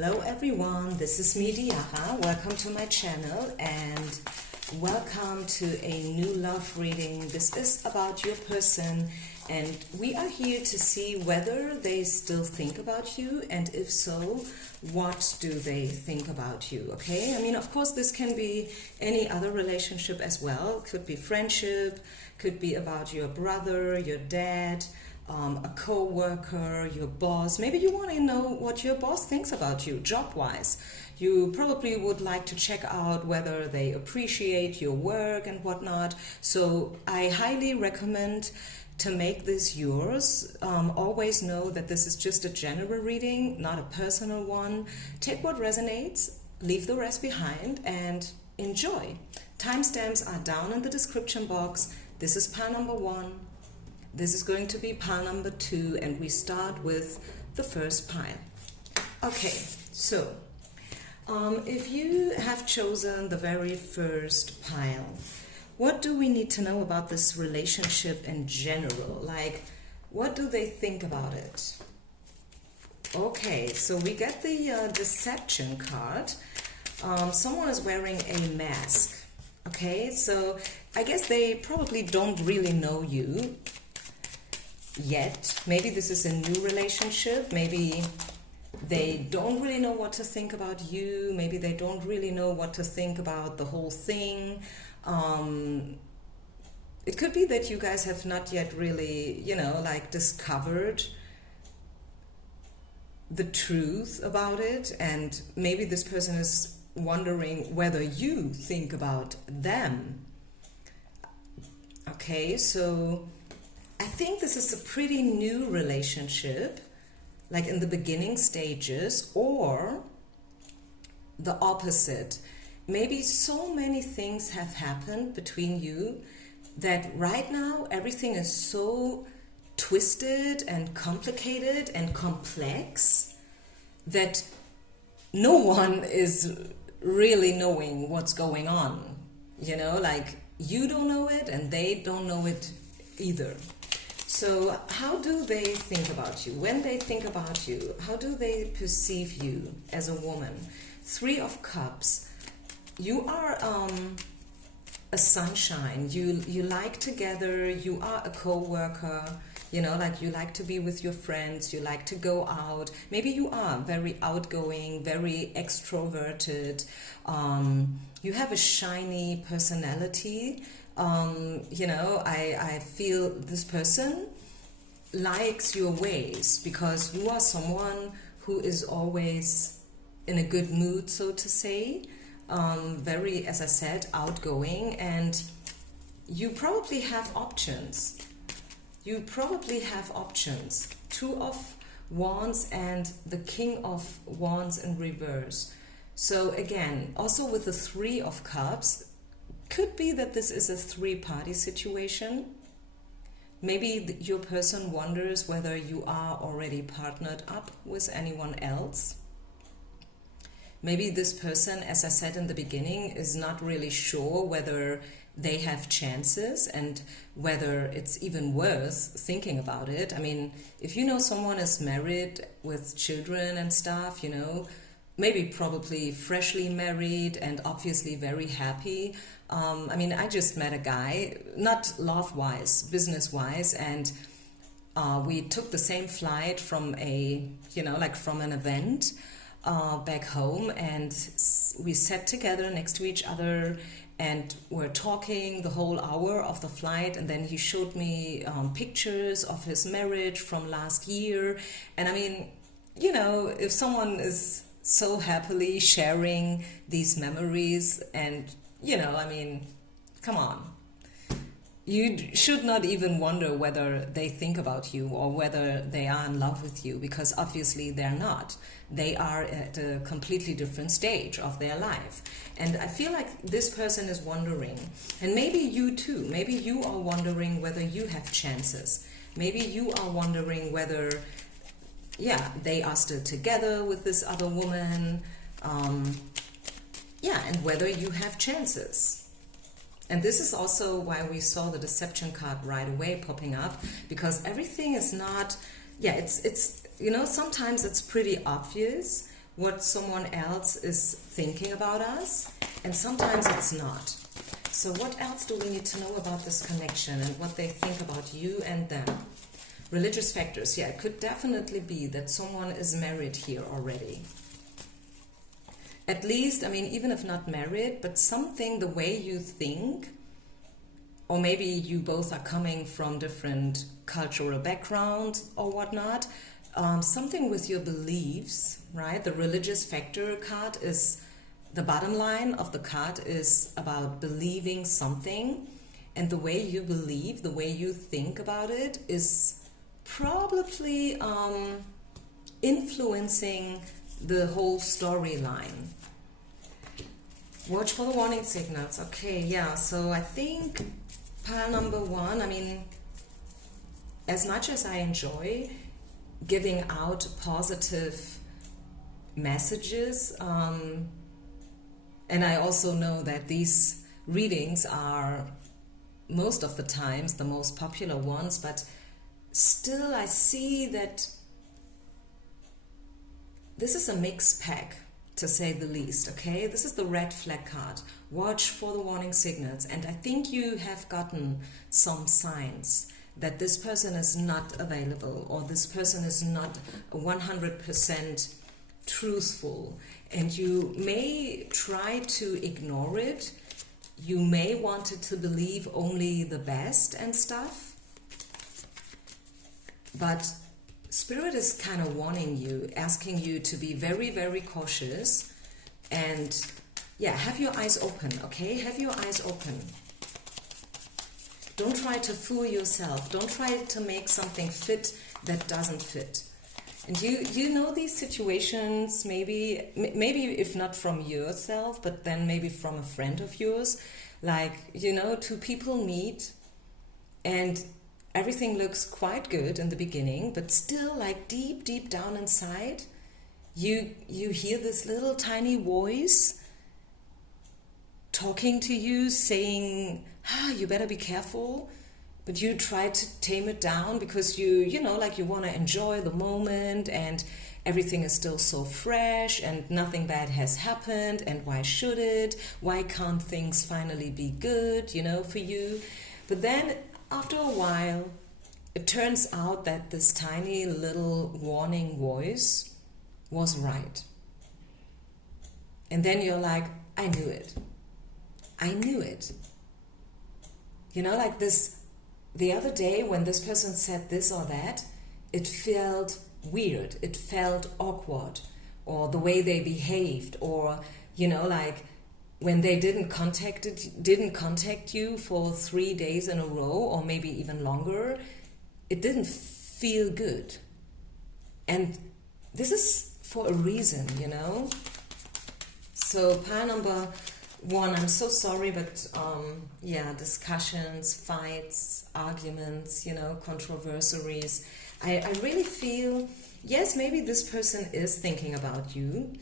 Hello everyone, this is me Diara. Welcome to my channel and welcome to a new love reading. This is about your person and we are here to see whether they still think about you, and if so, what do they think about you, okay? I mean, of course, this can be any other relationship as well. Could be friendship, could be about your brother, your dad, a co-worker, your boss. Maybe you want to know what your boss thinks about you job-wise. You probably would like to check out whether they appreciate your work and whatnot. So I highly recommend to make this yours. Always know that this is just a general reading, not a personal one. Take what resonates, leave the rest behind, and enjoy. Timestamps are down in the description box. This is pile number 1. This is going to be pile number 2, and we start with the first pile. Okay, so if you have chosen the very first pile, what do we need to know about this relationship in general? Like, what do they think about it? Okay, so we get the deception card. Someone is wearing a mask. Okay, so I guess they probably don't really know you yet. Maybe this is a new relationship. Maybe they don't really know what to think about you. Maybe they don't really know what to think about the whole thing. It could be that you guys have not yet really, like discovered the truth about it, and maybe this person is wondering whether you think about them. Okay, so I think this is a pretty new relationship, like in the beginning stages, or the opposite. Maybe so many things have happened between you that right now everything is so twisted and complicated and complex that no one is really knowing what's going on. Like you don't know it and they don't know it either. So how do they think about you? When they think about you, how do they perceive you as a woman? 3 of Cups. You are a sunshine. You like together. You are a co-worker. Like you like to be with your friends. You like to go out. Maybe you are very outgoing, very extroverted. You have a shiny personality. I feel this person likes your ways because you are someone who is always in a good mood, so to say. Very, as I said, outgoing, and you probably have options. You probably have options. 2 of Wands and the King of Wands in reverse. So again, also with the 3 of Cups, could be that this is a 3-party situation. Maybe your person wonders whether you are already partnered up with anyone else. Maybe this person, as I said in the beginning, is not really sure whether they have chances and whether it's even worth thinking about it. I mean, if you know someone is married with children and stuff, maybe probably freshly married and obviously very happy. I just met a guy, not love-wise, business-wise, and we took the same flight from from an event back home, and we sat together next to each other and were talking the whole hour of the flight, and then he showed me pictures of his marriage from last year. And if someone is so happily sharing these memories, and come on, you should not even wonder whether they think about you or whether they are in love with you, because obviously they're not. They are at a completely different stage of their life. And I feel like this person is wondering, and maybe you too, maybe you are wondering whether you have chances. Maybe you are wondering whether, they are still together with this other woman, and whether you have chances. And this is also why we saw the deception card right away popping up, because everything is not, it's sometimes it's pretty obvious what someone else is thinking about us, and sometimes it's not. So what else do we need to know about this connection and what they think about you and them? Religious factors, yeah, it could definitely be that someone is married here already. At least, I mean, even if not married, but something, the way you think, or maybe you both are coming from different cultural backgrounds or whatnot, something with your beliefs, right? The religious factor card is, the bottom line of the card is about believing something, and the way you believe, the way you think about it is probably influencing the whole storyline. Watch for the warning signals. Okay, yeah, so I think pile number one, I mean, as much as I enjoy giving out positive messages, and I also know that these readings are most of the times the most popular ones, but still I see that this is a mixed pack, to say the least, okay? This is the red flag card. Watch for the warning signals. And I think you have gotten some signs that this person is not available, or this person is not 100% truthful. And you may try to ignore it. You may want it to believe only the best and stuff. But Spirit is kind of warning you, asking you to be very, very cautious, and yeah, have your eyes open, okay? Have your eyes open. Don't try to fool yourself. Don't try to make something fit that doesn't fit. And you know these situations, maybe if not from yourself, but then maybe from a friend of yours, like, you know, two people meet and everything looks quite good in the beginning, but still, like, deep down inside, you hear this little tiny voice talking to you, saying, you better be careful. But you try to tame it down because you know, like, you want to enjoy the moment and everything is still so fresh and nothing bad has happened, and why should it? Why can't things finally be good, you know, for you? But then after a while, it turns out that this tiny little warning voice was right. And then you're like, I knew it. I knew it. You know, like this, the other day when this person said this or that, it felt weird. It felt awkward. Or the way they behaved. Or, you know, like, when they didn't contact you for 3 days in a row, or maybe even longer, it didn't feel good. And this is for a reason, you know. So pile number one, I'm so sorry, but yeah, discussions, fights, arguments, you know, controversies. I really feel, yes, maybe this person is thinking about you.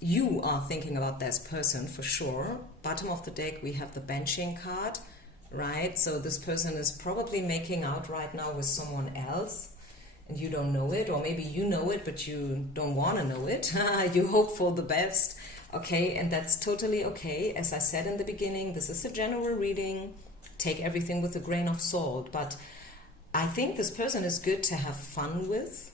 You are thinking about this person for sure. Bottom of the deck, we have the benching card, right? So this person is probably making out right now with someone else, and you don't know it, or maybe you know it, but you don't want to know it. You hope for the best, okay? And that's totally okay. As I said in the beginning, this is a general reading. Take everything with a grain of salt. But I think this person is good to have fun with.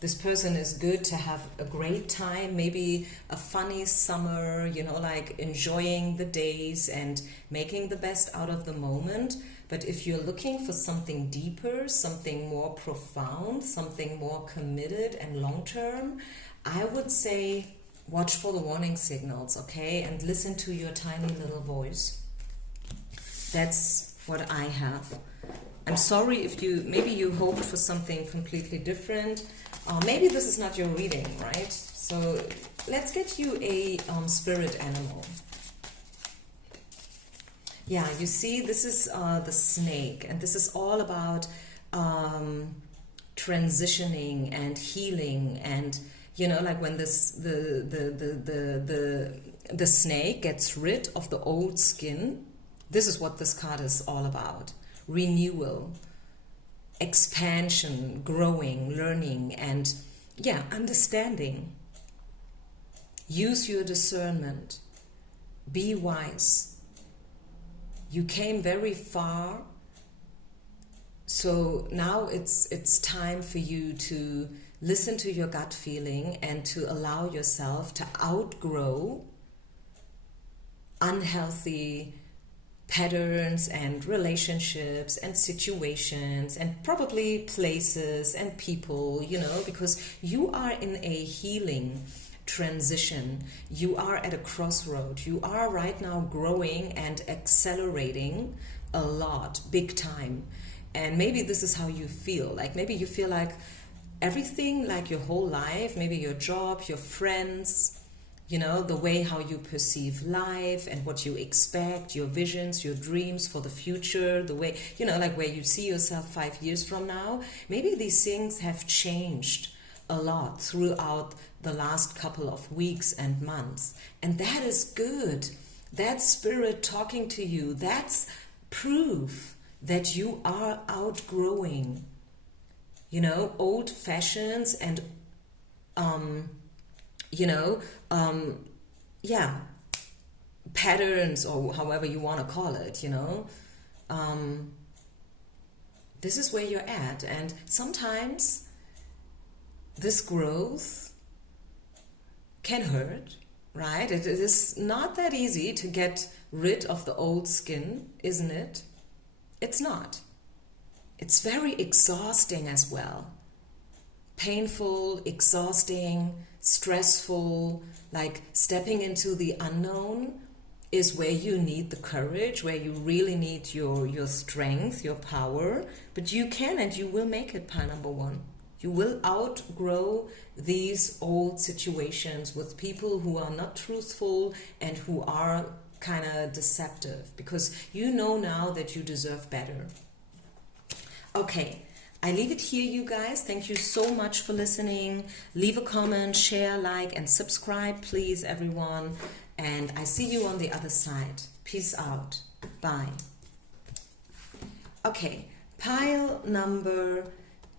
This person is good to have a great time, maybe a funny summer, you know, like enjoying the days and making the best out of the moment. But if you're looking for something deeper, something more profound, something more committed and long-term, I would say watch for the warning signals, okay? And listen to your tiny little voice. That's what I have. I'm sorry if maybe you hoped for something completely different. Maybe this is not your reading, right? So let's get you a spirit animal. Yeah, you see, this is the snake, and this is all about transitioning and healing, and you know, like when the snake gets rid of the old skin. This is what this card is all about: renewal, expansion, growing, learning, and yeah, understanding. Use your discernment. Be wise. You came very far, so now it's time for you to listen to your gut feeling and to allow yourself to outgrow unhealthy patterns and relationships and situations and probably places and people, because you are in a healing transition. You are at a crossroad. You are right now growing and accelerating a lot, big time. And maybe this is how you feel. Like maybe you feel like everything, like your whole life, maybe your job, your friends, the way how you perceive life and what you expect, your visions, your dreams for the future, the way, like where you see yourself 5 years from now. Maybe these things have changed a lot throughout the last couple of weeks and months. And that is good. That's spirit talking to you. That's proof that you are outgrowing, old fashions and, patterns, or however you want to call it, this is where you're at. And sometimes this growth can hurt, right? It is not that easy to get rid of the old skin, isn't it? It's not. It's very exhausting as well. Painful, exhausting, stressful. Like stepping into the unknown is where you need the courage, where you really need your strength, your power. But you can and you will make it, pile number one. You will outgrow these old situations with people who are not truthful and who are kind of deceptive, because you know now that you deserve better. Okay, I leave it here, you guys. Thank you so much for listening. Leave a comment, share, like, and subscribe, please, everyone. And I see you on the other side. Peace out. Bye. Okay, pile number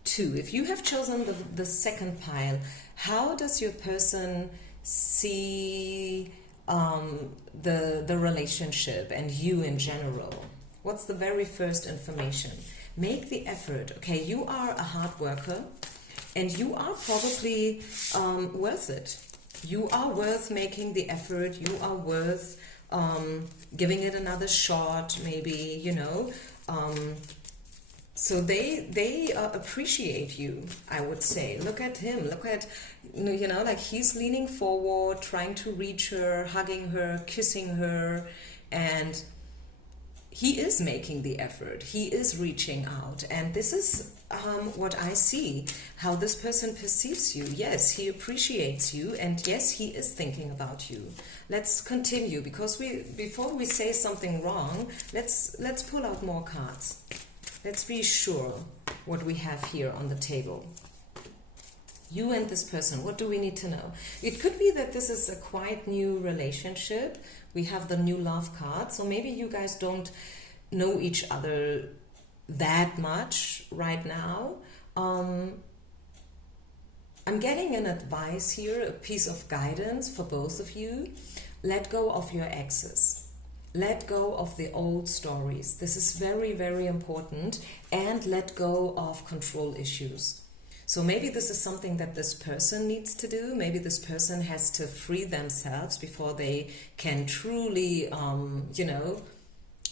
2. If you have chosen the second pile, how does your person see the relationship and you in general? What's the very first information? Make the effort. Okay, you are a hard worker and you are probably worth it. You are worth making the effort. You are worth giving it another shot, maybe, so they appreciate you, I would say. Look at him. Look at, like he's leaning forward, trying to reach her, hugging her, kissing her, and he is making the effort. He is reaching out. And this is what I see, how this person perceives you. Yes, he appreciates you, and yes, he is thinking about you. Let's continue, because before we say something wrong, let's pull out more cards. Let's be sure what we have here on the table. You and this person, what do we need to know? It could be that this is a quite new relationship. We have the new love card, so maybe you guys don't know each other that much right now. I'm getting an advice here, a piece of guidance for both of you. Let go of your exes. Let go of the old stories. This is very, very important. And let go of control issues. So maybe this is something that this person needs to do. Maybe this person has to free themselves before they can truly,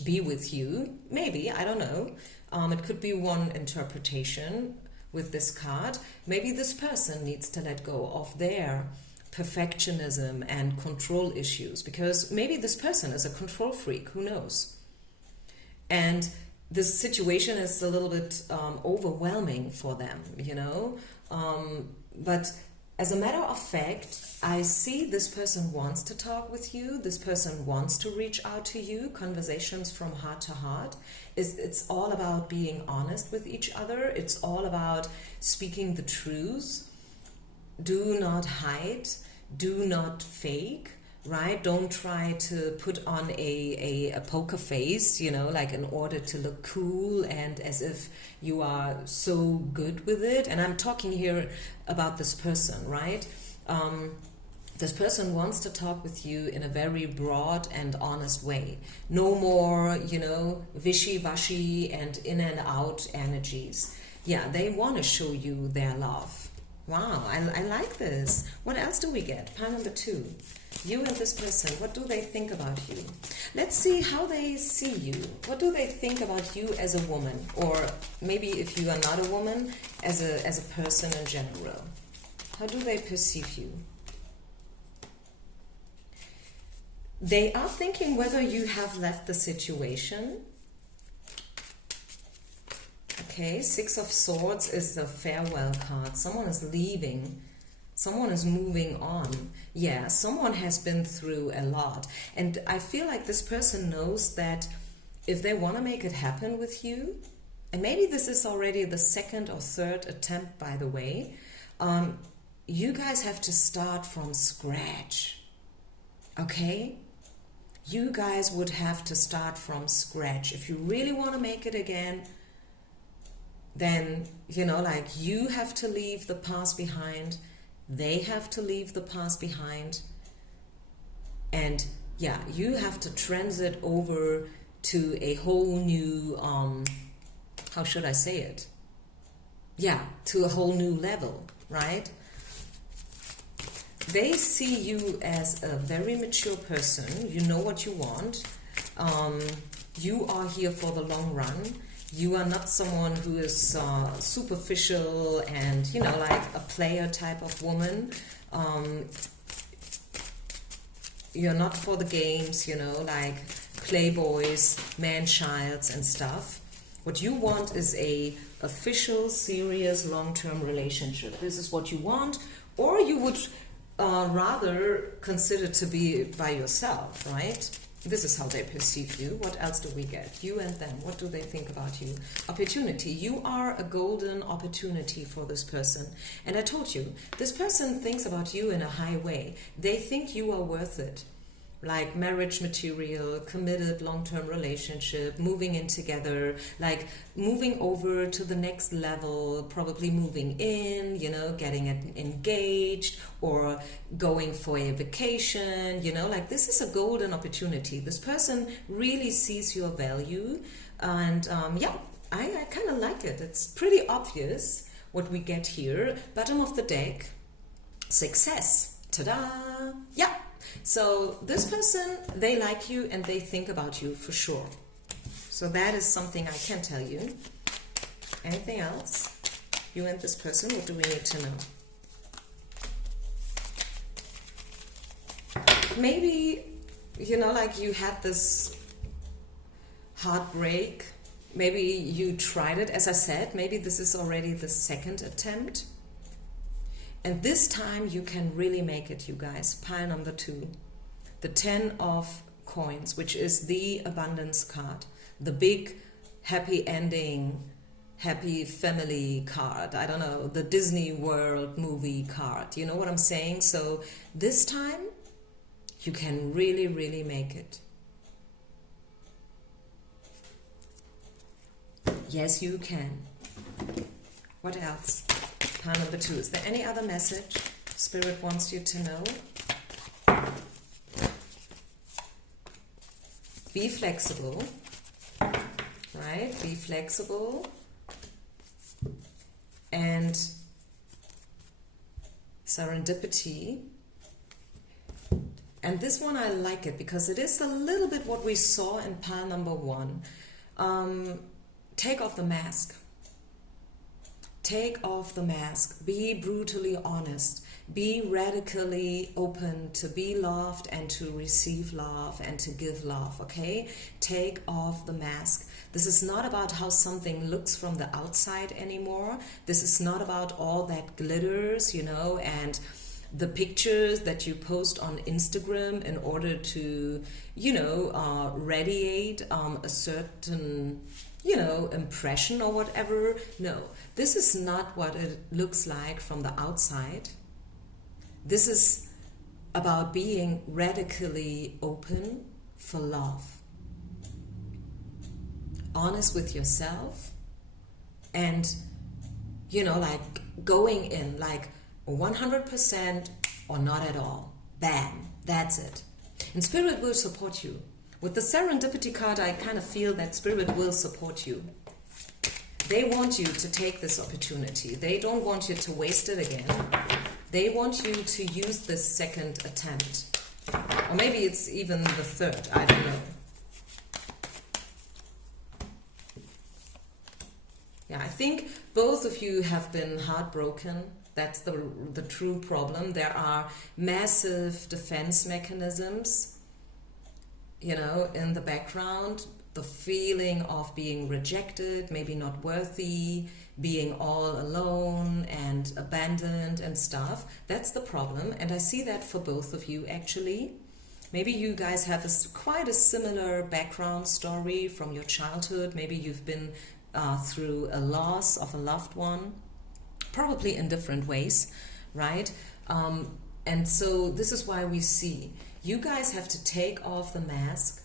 be with you. Maybe, I don't know. It could be one interpretation with this card. Maybe this person needs to let go of their perfectionism and control issues, because maybe this person is a control freak, who knows? And this situation is a little bit overwhelming for them, but as a matter of fact, I see this person wants to talk with you. This person wants to reach out to you. Conversations from heart to heart. It's all about being honest with each other. It's all about speaking the truth. Do not hide. Do not fake. Right? Don't try to put on a poker face, like in order to look cool and as if you are so good with it. And I'm talking here about this person, right? This person wants to talk with you in a very broad and honest way. No more, wishy-washy and in and out energies. Yeah, they want to show you their love. Wow, I like this. What else do we get? Pile number 2. You and this person, what do they think about you? Let's see how they see you. What do they think about you as a woman? Or maybe if you are not a woman, as a person in general. How do they perceive you? They are thinking whether you have left the situation. Okay, 6 of Swords is the farewell card. Someone is leaving. Someone is moving on. Yeah, someone has been through a lot. And I feel like this person knows that if they want to make it happen with you, and maybe this is already the 2nd or 3rd attempt, by the way, you guys have to start from scratch. Okay? You guys would have to start from scratch. If you really want to make it again, then, you have to leave the past behind. They have to leave the past behind. And yeah, you have to transit over to a whole new, how should I say it? Yeah, to a whole new level, right? They see you as a very mature person. You know what you want. You are here for the long run. You are not someone who is superficial and, like a player type of woman. You're not for the games, like playboys, man-childs and stuff. What you want is a official, serious, long-term relationship. This is what you want. Or you would rather consider to be by yourself, right? This is how they perceive you. What else do we get? You and them. What do they think about you? Opportunity. You are a golden opportunity for this person. And I told you, this person thinks about you in a high way. They think you are worth it. Like marriage material, committed long-term relationship, moving in together, like moving over to the next level, probably moving in, getting engaged or going for a vacation, like this is a golden opportunity. This person really sees your value and yeah, I kind of like it. It's pretty obvious what we get here. Bottom of the deck, success. Ta-da! Yeah. So this person, they like you and they think about you for sure. So that is something I can tell you. Anything else? You and this person, what do we need to know? Maybe, like you had this heartbreak. Maybe you tried it, as I said, maybe this is already the 2nd attempt. And this time you can really make it, you guys. Pile number 2. The 10 of coins, which is the abundance card. The big happy ending, happy family card. I don't know, the Disney World movie card. You know what I'm saying? So this time you can really, really make it. Yes, you can. What else? Pile number 2. Is there any other message Spirit wants you to know? Be flexible, right? Be flexible. And serendipity. And this one I like it because it is a little bit what we saw in pile number 1. Take off the mask. Take off the mask. Be brutally honest. Be radically open to be loved and to receive love and to give love, okay? Take off the mask. This is not about how something looks from the outside anymore. This is not about all that glitters, and the pictures that you post on Instagram in order to, radiate a certain impression or whatever. No, this is not what it looks like from the outside. This is about being radically open for love. Honest with yourself and, like going in like 100% or not at all. Bam, that's it. And Spirit will support you. With the Serendipity card, I kind of feel that Spirit will support you. They want you to take this opportunity. They don't want you to waste it again. They want you to use this second attempt. Or maybe it's even the third, I don't know. Yeah, I think both of you have been heartbroken. That's the true problem. There are massive defense mechanisms, you know, in the background. The feeling of being rejected, maybe not worthy, being all alone and abandoned and stuff. That's the problem. And I see that for both of you, actually. Maybe you guys have quite a similar background story from your childhood. Maybe you've been through a loss of a loved one, probably in different ways, right? And so this is why we see you guys have to take off the mask.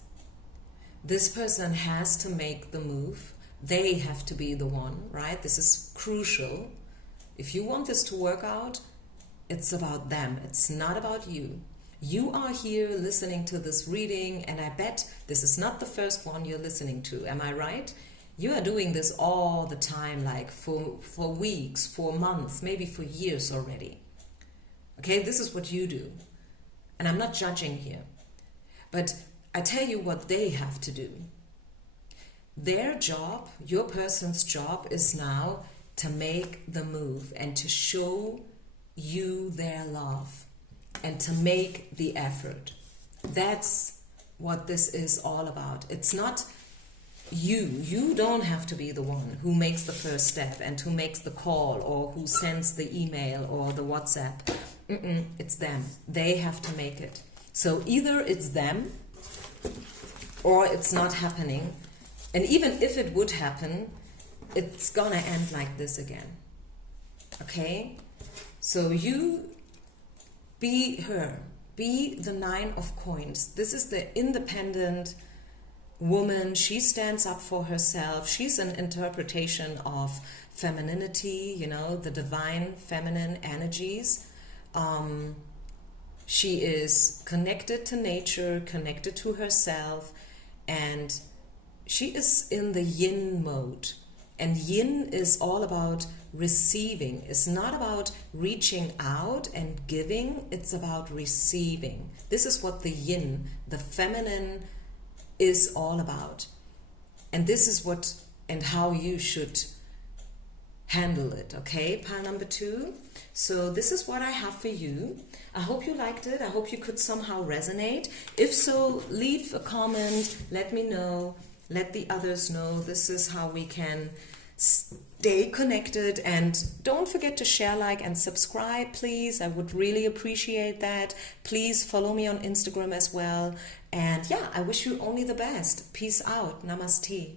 This person has to make the move. They have to be the one, right? This is crucial. If you want this to work out, it's about them. It's not about you. You are here listening to this reading, and I bet this is not the first one you're listening to. Am I right? You are doing this all the time, like for weeks, for months, maybe for years already. Okay, this is what you do. And I'm not judging here. But I tell you what they have to do. Their job, your person's job, is now to make the move and to show you their love and to make the effort. That's what this is all about. It's not you. You don't have to be the one who makes the first step and who makes the call or who sends the email or the WhatsApp. It's them. They have to make it. So either it's them or it's not happening. And even if it would happen, it's gonna end like this again. Okay? So you be her. Be the 9 of coins. This is the independent woman. She stands up for herself. She's an interpretation of femininity, you know, the divine feminine energies. She is connected to nature, connected to herself, and she is in the yin mode. And yin is all about receiving. It's not about reaching out and giving, it's about receiving. This is what the yin, the feminine, is all about. And this is what and how you should handle it, okay? Pile number 2. So this is what I have for you. I hope you liked it. I hope you could somehow resonate. If so, leave a comment. Let me know. Let the others know. This is how we can stay connected. And don't forget to share, like, and subscribe, please. I would really appreciate that. Please follow me on Instagram as well. And yeah, I wish you only the best. Peace out. Namaste.